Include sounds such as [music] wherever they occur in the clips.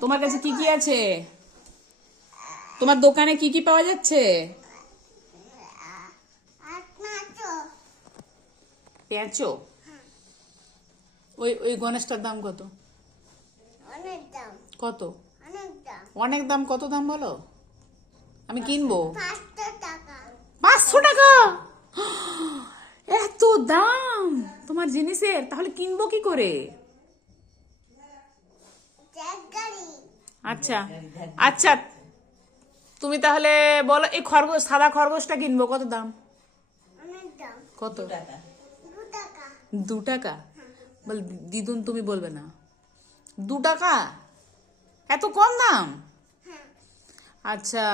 তোমার কাছে কি কি আছে? তোমার দোকানে কি কি পাওয়া যাচ্ছে? পেঁচো ওই ওই গণেশটার দাম কত? অনেক দাম। কত? অনেক দাম। কত দাম বলো? আমি কিনবো। পাঁচশো টাকা? [gasps] এত দাম? তোমার জিনিসের? তাহলে কিনবো কি করে? আচ্ছা। আচ্ছা তুমি তাহলে বলো এই খরগোশ সাদা খরগোশটা কিনবো কত দাম? কত? দু টাকা। বল দিদুন তুমি বলবে না। দু টাকা? এত কম দাম? হ্যাঁ। আচ্ছা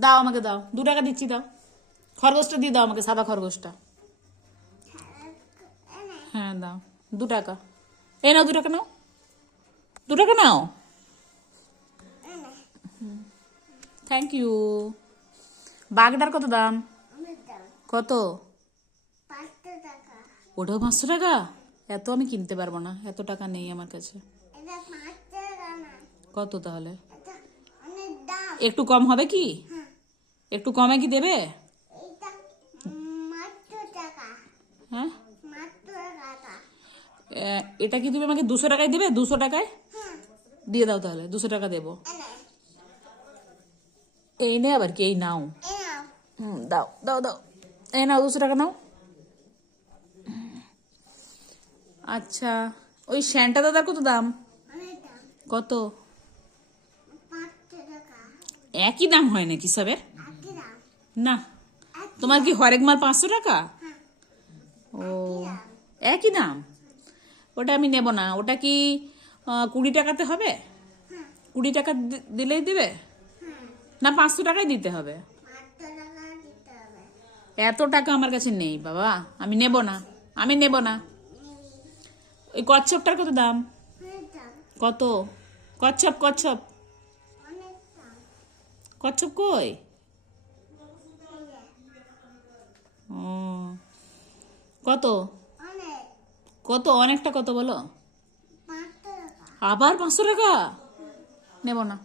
দাও আমাকে দাও। দু টাকা দিচ্ছি দাও। খরগোশটা দিয়ে দাও আমাকে সাদা খরগোশটা। হ্যাঁ দাও। দু টাকা। এই নাও দু টাকা নাও। দু টাকা নাও। থ্যাংক ইউ বাগটার কত দাম? কত? ওটাও পাঁচশো টাকা? এত আমি কিনতে পারব না, এত টাকা নেই আমার কাছে। কত তাহলে? একটু কম হবে কি? একটু কমে কি দেবে? হ্যাঁ? এটা কি তুমি আমাকে দুশো টাকায় দেবে? দুশো টাকায়? দিয়ে দাও তাহলে, দুশো টাকা দেবো। এই নে আবার কি এই নাও হুম দাও দাও দাও এই নাও দুশো টাকা নাও আচ্ছা ওই শ্যানটা দাদার কত দাম কত একই দাম হয় নাকি সবের না তোমার কি হরেক মাল পাঁচশো টাকা ও একই দাম ওটা আমি নেব না। ওটা কি কুড়ি টাকাতে হবে? হ্যাঁ। কুড়ি টাকা দিলেই দেবে? না, পাঁচশো টাকাই দিতে হবে। এত টাকা আমার কাছে নেই, বাবা। আমি নেব না। আমি নেব না। ওই কচ্ছপটার কত দাম? কত? কচ্ছপ কচ্ছপ। কচ্ছপ কই? ও। কত? কত? অনেকটা কত বলো? আবার পাঁচশো টাকা? নেব নে।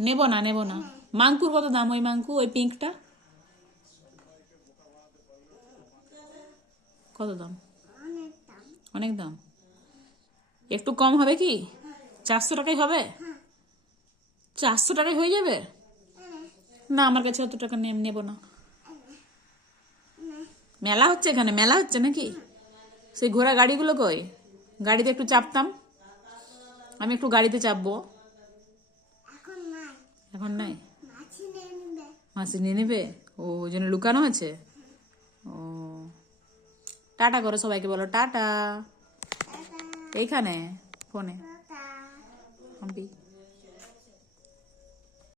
নেব না নেব না। মাংকুর কত দাম ওই মাংকু, ওই পিঙ্কটা? কত দাম? অনেক দাম। একটু কম হবে কি? চারশো টাকাই হবে? চারশো টাকায় হয়ে যাবে? না, আমার কাছে অত টাকা নেব না। মেলা হচ্ছে এখানে, মেলা হচ্ছে নাকি? সেই ঘোড়া গাড়িগুলো কই? গাড়িতে একটু চাপতাম। আমি একটু গাড়িতে চাপবো। এখন নাই? মাসি নিয়ে নেবে। ও ওই জন্য লুকানো আছে ও টাটা করো সবাইকে বলো। টাটা। এইখানে? ফোনে? হাম্পি।